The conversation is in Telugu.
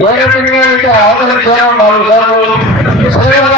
ఏ రకంగా అయితే ఆదరణ నాలుగు సార్లు